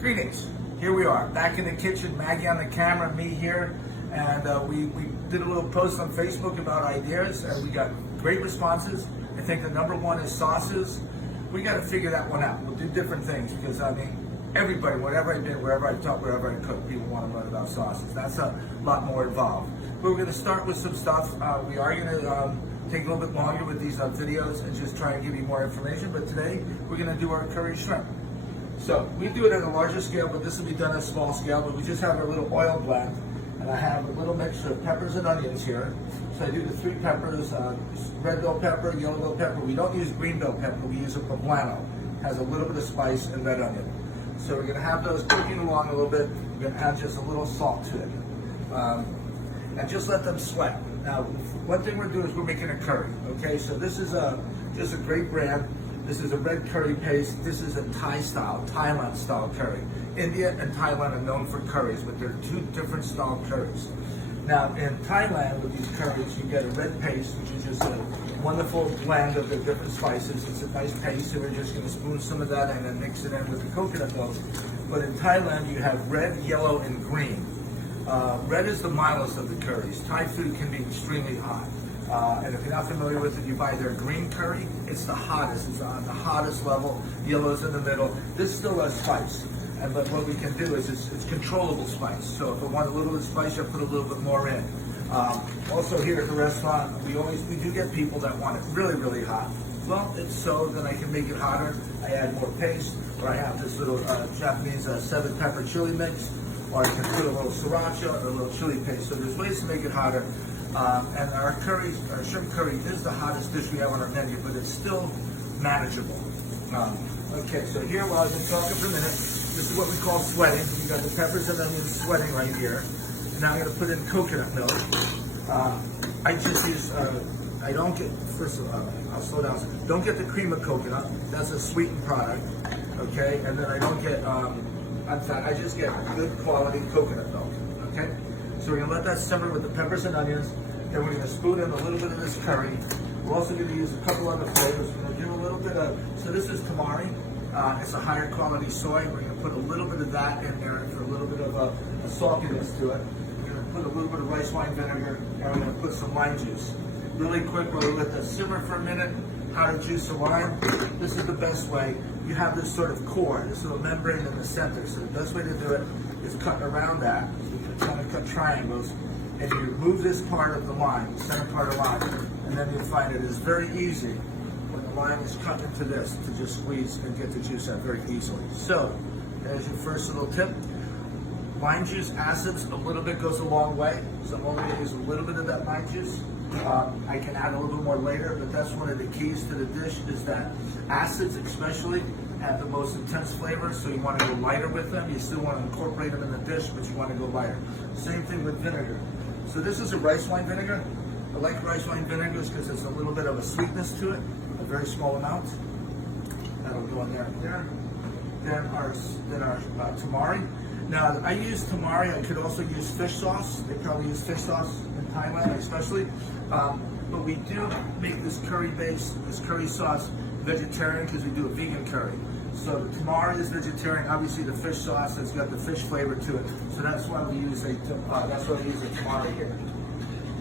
Greetings. Here we are, back in the kitchen, Maggie on the camera, me here, and we did a little post on Facebook about ideas, and we got great responses. I think the number one is sauces. We got to figure that one out. We'll do different things because, I mean, everybody, whatever I did, wherever I taught, wherever I cooked, people want to learn about sauces. That's a lot more involved. But we're going to start with some stuff. We are going to take a little bit longer with these videos and just try and give you more information. But today, we're going to do our curry shrimp. So we do it at a larger scale, but this will be done at a small scale. But we just have our little oil blend, and I have a little mixture of peppers and onions here. So I do the 3 peppers, red bell pepper, yellow bell pepper. We don't use green bell pepper, we use a poblano. It has a little bit of spice and red onion. So we're gonna have those cooking along a little bit. We're gonna add just a little salt to it. And just let them sweat. Now, one thing we're doing is we're making a curry, okay? So this is just a great brand. This is a red curry paste. This is a Thailand style curry. India and Thailand are known for curries, but they're 2 different style curries. Now, in Thailand, with these curries, you get a red paste, which is just a wonderful blend of the different spices. It's a nice paste, so we're just going to spoon some of that and then mix it in with the coconut milk. But in Thailand, you have red, yellow, and green. Red is the mildest of the curries. Thai food can be extremely hot. And if you're not familiar with it, you buy their green curry. It's the hottest. It's on the hottest level. Yellow's in the middle. This still has spice. But what we can do is it's controllable spice. So if I want a little bit of spice, I put a little bit more in. Also here at the restaurant, we do get people that want it really, really hot. Well, it's so then I can make it hotter. I add more paste, or I have this little Japanese 7-pepper chili mix, or I can put a little sriracha or a little chili paste. So there's ways to make it hotter. And our shrimp curry is the hottest dish we have on our menu, but it's still manageable. Okay, so here, while I've been talking for a minute, this is what we call sweating. We've got the peppers and onions sweating right here. And now I'm going to put in coconut milk. I just use, I don't get, first of all, I'll slow down. Don't get the cream of coconut. That's a sweetened product. Okay, and then I don't get, I just get good quality coconut milk. Okay, so we're going to let that simmer with the peppers and onions. Then we're going to spoon in a little bit of this curry. We're also going to use a couple other flavors. We're going to do a little bit of, so this is tamari. It's a higher quality soy. We're going to put a little bit of that in there for a little bit of a saltiness to it. We're going to put a little bit of rice wine vinegar, and we're going to put some lime juice. Really quick, we'll let that simmer for a minute. How to juice a lime. This is the best way. You have this sort of core, this little membrane in the center. So the best way to do it is cut around that. So you can kind of cut triangles, and you remove this part of the lime, the center part of the lime, and then you'll find it is very easy when the lime is cut into this to just squeeze and get the juice out very easily. So, there's your first little tip. Lime juice acids a little bit goes a long way, so I'm only going to use a little bit of that lime juice. I can add a little bit more later, but that's one of the keys to the dish is that acids especially have the most intense flavor, so you want to go lighter with them. You still want to incorporate them in the dish, but you want to go lighter. Same thing with vinegar. So this is a rice wine vinegar. I like rice wine vinegars because there's a little bit of a sweetness to it, a very small amount. That'll go in there and there. Then our tamari. Now I use tamari. I could also use fish sauce. They probably use fish sauce in Thailand, especially. But we do make this curry base, this curry sauce, vegetarian because we do a vegan curry. So the tamari is vegetarian. Obviously, the fish sauce has got the fish flavor to it. So that's why we use a tamari here.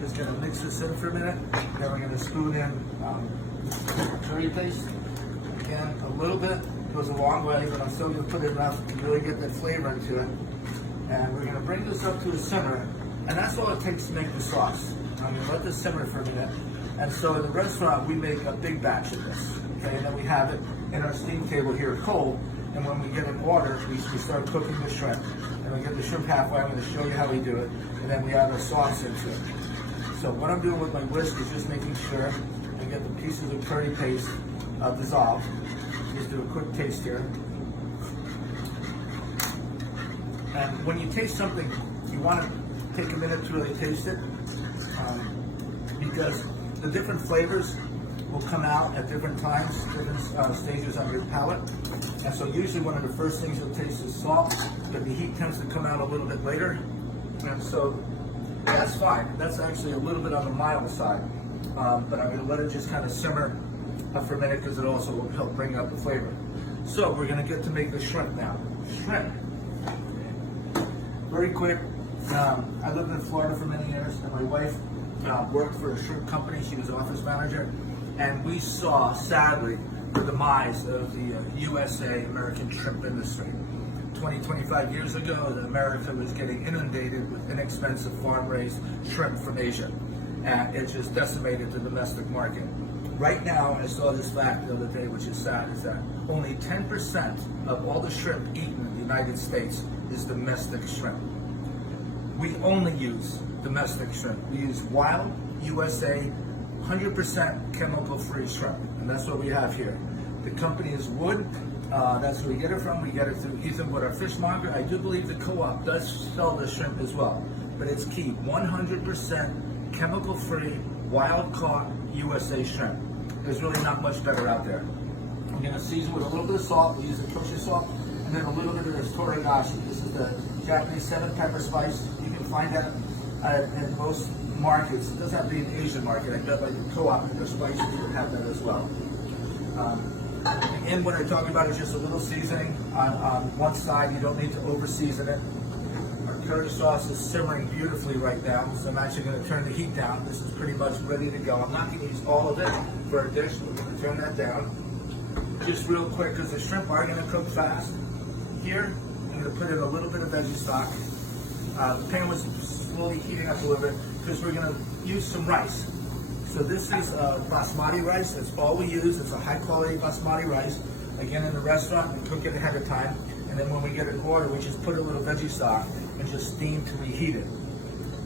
Just gonna mix this in for a minute. Then we're gonna spoon in curry paste. Again, a little bit goes a long way, but I'm still gonna put enough to really get that flavor into it. And we're gonna bring this up to a simmer, and that's all it takes to make the sauce. I'm gonna let this simmer for a minute. And so in the restaurant, we make a big batch of this. Okay, and then we have it in our steam table here cold. And when we get in water, we start cooking the shrimp. And we get the shrimp halfway. I'm going to show you how we do it. And then we add the sauce into it. So what I'm doing with my whisk is just making sure I get the pieces of curry paste dissolved. Just do a quick taste here. And when you taste something, you want to take a minute to really taste it. Because the different flavors will come out at different times, different stages on your palate. And so usually one of the first things you'll taste is salt, but the heat tends to come out a little bit later. And so that's fine. That's actually a little bit on the mild side. But I'm going to let it just kind of simmer for a minute because it also will help bring out the flavor. So we're going to get to make the shrimp now. Shrimp very quick. I lived in Florida for many years, and my wife worked for a shrimp company. She was office manager, and we saw, sadly, the demise of the USA, American shrimp industry. 25 years ago, America was getting inundated with inexpensive farm-raised shrimp from Asia, and it just decimated the domestic market. Right now, I saw this fact the other day, which is sad, is that only 10% of all the shrimp eaten in the United States is domestic shrimp. We only use domestic shrimp. We use wild, USA, 100% chemical-free shrimp, and that's what we have here. The company is Wood. That's where we get it from. We get it through Ethan Wood, our fishmonger. I do believe the co-op does sell the shrimp as well, but it's key. 100% chemical-free, wild-caught USA shrimp. There's really not much better out there. I'm going to season with a little bit of salt. We use the kosher salt, and then a little bit of this toragashi. This is the Japanese 7 pepper spice. You can find that in most markets. It doesn't have to be an Asian market. I bet like the co-op and the spices would have that as well. And what I'm talking about is just a little seasoning on one side. You don't need to over season it. Our curry sauce is simmering beautifully right now, so I'm actually going to turn the heat down. This is pretty much ready to go. I'm not going to use all of it for a dish. We're going to turn that down. Just real quick, because the shrimp are going to cook fast. Here, I'm going to put in a little bit of veggie stock. The pan was slowly heating up a little bit because we're going to use some rice. So this is basmati rice. That's all we use. It's a high quality basmati rice. Again, in the restaurant, we cook it ahead of time. And then when we get an order, we just put a little veggie stock and just steam to reheat it.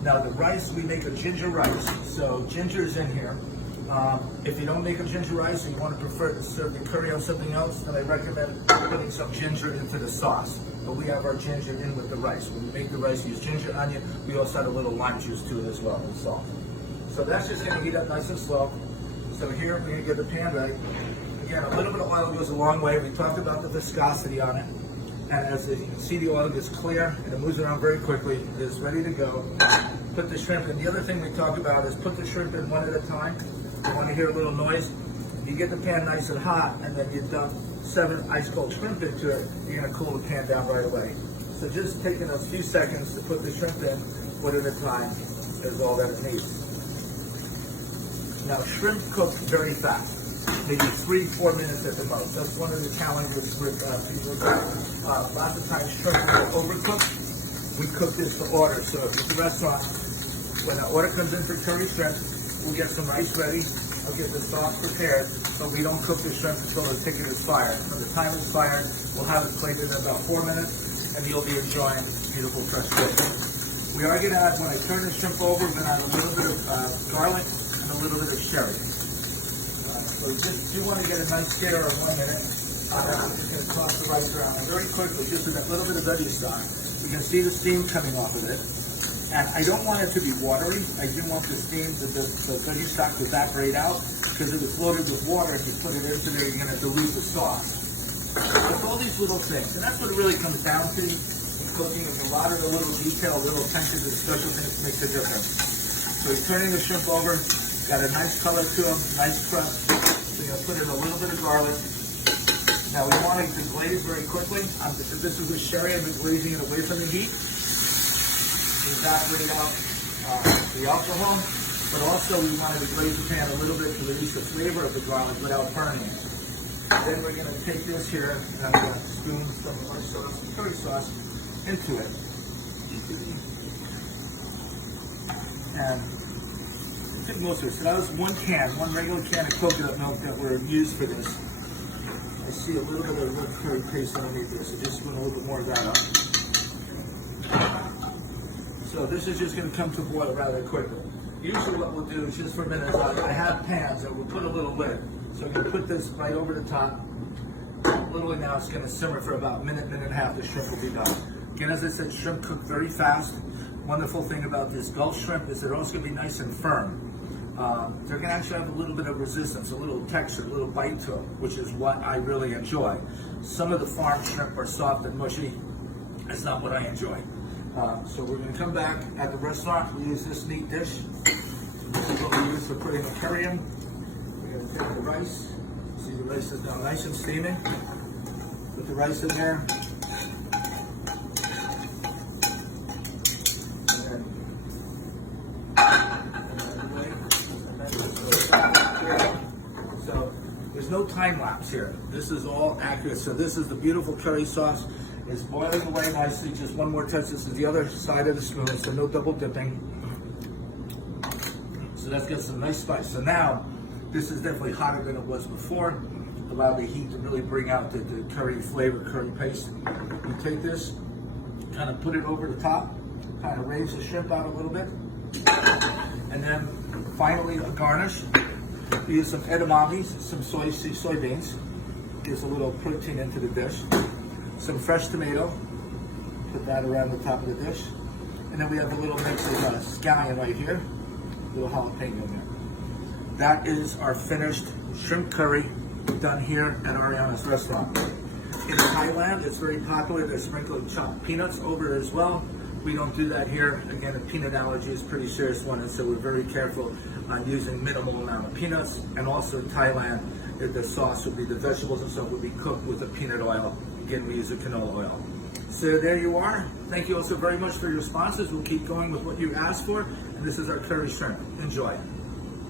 Now the rice, we make a ginger rice. So ginger is in here. If you don't make a ginger rice and you want to prefer to serve the curry on something else, then I recommend putting some ginger into the sauce. But we have our ginger in with the rice. When we make the rice, we use ginger, onion. We also add a little lime juice to it as well, and salt. So that's just going to heat up nice and slow. So here we're going to get the pan ready. Again, a little bit of oil goes a long way. We talked about the viscosity on it. And as you can see, the oil gets clear and it moves around very quickly. It is ready to go. Put the shrimp in. The other thing we talk about is put the shrimp in one at a time. You want to hear a little noise. You get the pan nice and hot, and then you dump 7 ice cold shrimp into it. You're going to cool the pan down right away. So just taking those few seconds to put the shrimp in one at a time is all that it needs. Now, shrimp cook very fast, maybe 3-4 minutes at the most. That's one of the challenges with people. Lots of times shrimp will overcook. We cook this to order. So if it's a restaurant, when the order comes in for curry shrimp, we'll get some rice ready. I'll get the sauce prepared, but we don't cook the shrimp until the ticket is fired. When the timer is fired, we'll have it plated in about 4 minutes, and you'll be enjoying beautiful fresh fish. We are going to add, when I turn the shrimp over, we're going to add a little bit of garlic and a little bit of sherry. So just, you want to get a nice skitter in 1 minute. I'm just going to toss the rice around. And very quickly, just with that little bit of veggie stock, you can see the steam coming off of it. And I don't want it to be watery. I do want the steam, the veggie stock to evaporate out, because if it's loaded with water, if you put it into there, you're going to dilute the sauce. It's all these little things, and that's what it really comes down to. Cooking with a lot of the little detail, little attention to the special things makes a difference. So you're turning the shrimp over, got a nice color to them, nice crust. So you're going to put in a little bit of garlic. Now we want it to glaze very quickly. If this is a sherry, I've been glazing it away from the heat. Evaporate out the alcohol, but also we want to glaze the pan a little bit to release the flavor of the garlic without burning it. Then we're going to take this here and I'm going to spoon some of our sauce, curry sauce, into it. And I think most of it. So that was one regular can of coconut milk that were used for this. I see a little bit of red curry paste underneath this, so just spoon a little bit more of that up. So this is just going to come to boil rather quickly. Usually what we'll do is just for a minute, I have pans and we'll put a little lid. So I'm going to put this right over the top. Literally now it's going to simmer for about a minute, minute and a half. The shrimp will be done. Again, as I said, shrimp cook very fast. Wonderful thing about this Gulf shrimp is they're also going to be nice and firm. They're going to actually have a little bit of resistance, a little texture, a little bite to them, which is what I really enjoy. Some of the farm shrimp are soft and mushy. That's not what I enjoy. So we're going to come back at the restaurant. We use this neat dish. This is what we use for putting the curry in. We're going to take the rice. See, the rice is now nice and steaming. Put the rice in there. time lapse here. This is all accurate. So this is the beautiful curry sauce. It's boiling away nicely. Just one more touch. This is the other side of the spoon, so no double dipping. So let's get some nice spice. So now, this is definitely hotter than it was before. Allow the heat to really bring out the curry flavor, curry paste. You take this, kind of put it over the top, kind of raise the shrimp out a little bit. And then finally a garnish. We use some edamame, some soybeans. Gives a little protein into the dish. Some fresh tomato. Put that around the top of the dish. And then we have a little mix of scallion right here. Little jalapeno there. That is our finished shrimp curry done here at Ariana's restaurant. In Thailand, it's very popular. They're sprinkling chopped peanuts over it as well. We don't do that here. Again, a peanut allergy is a pretty serious one, and so we're very careful on using minimal amount of peanuts. And also in Thailand, the sauce would be, the vegetables and stuff would be cooked with a peanut oil. Again, we use a canola oil. So there you are. Thank you also very much for your responses. We'll keep going with what you asked for. And this is our curry shrimp. Enjoy.